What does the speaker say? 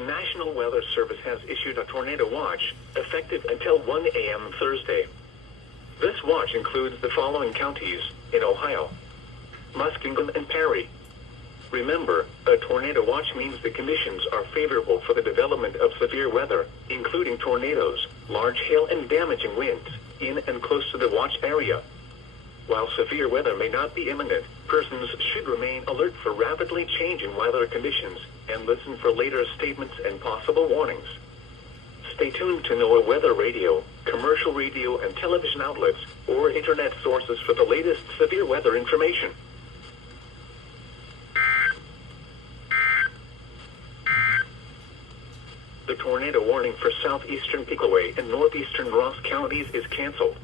The National Weather Service has issued a tornado watch, effective until 1 a.m. Thursday. This watch includes the following counties in Ohio: Muskingum and Perry. Remember, a tornado watch means the conditions are favorable for the development of severe weather, including tornadoes, large hail and damaging winds, in and close to the watch area. While severe weather may not be imminent, persons should remain alert for rapidly changing weather conditions and listen for later statements and possible warnings. Stay tuned to NOAA weather radio, commercial radio and television outlets, or internet sources for the latest severe weather information. The tornado warning for southeastern Pickaway and northeastern Ross counties is canceled.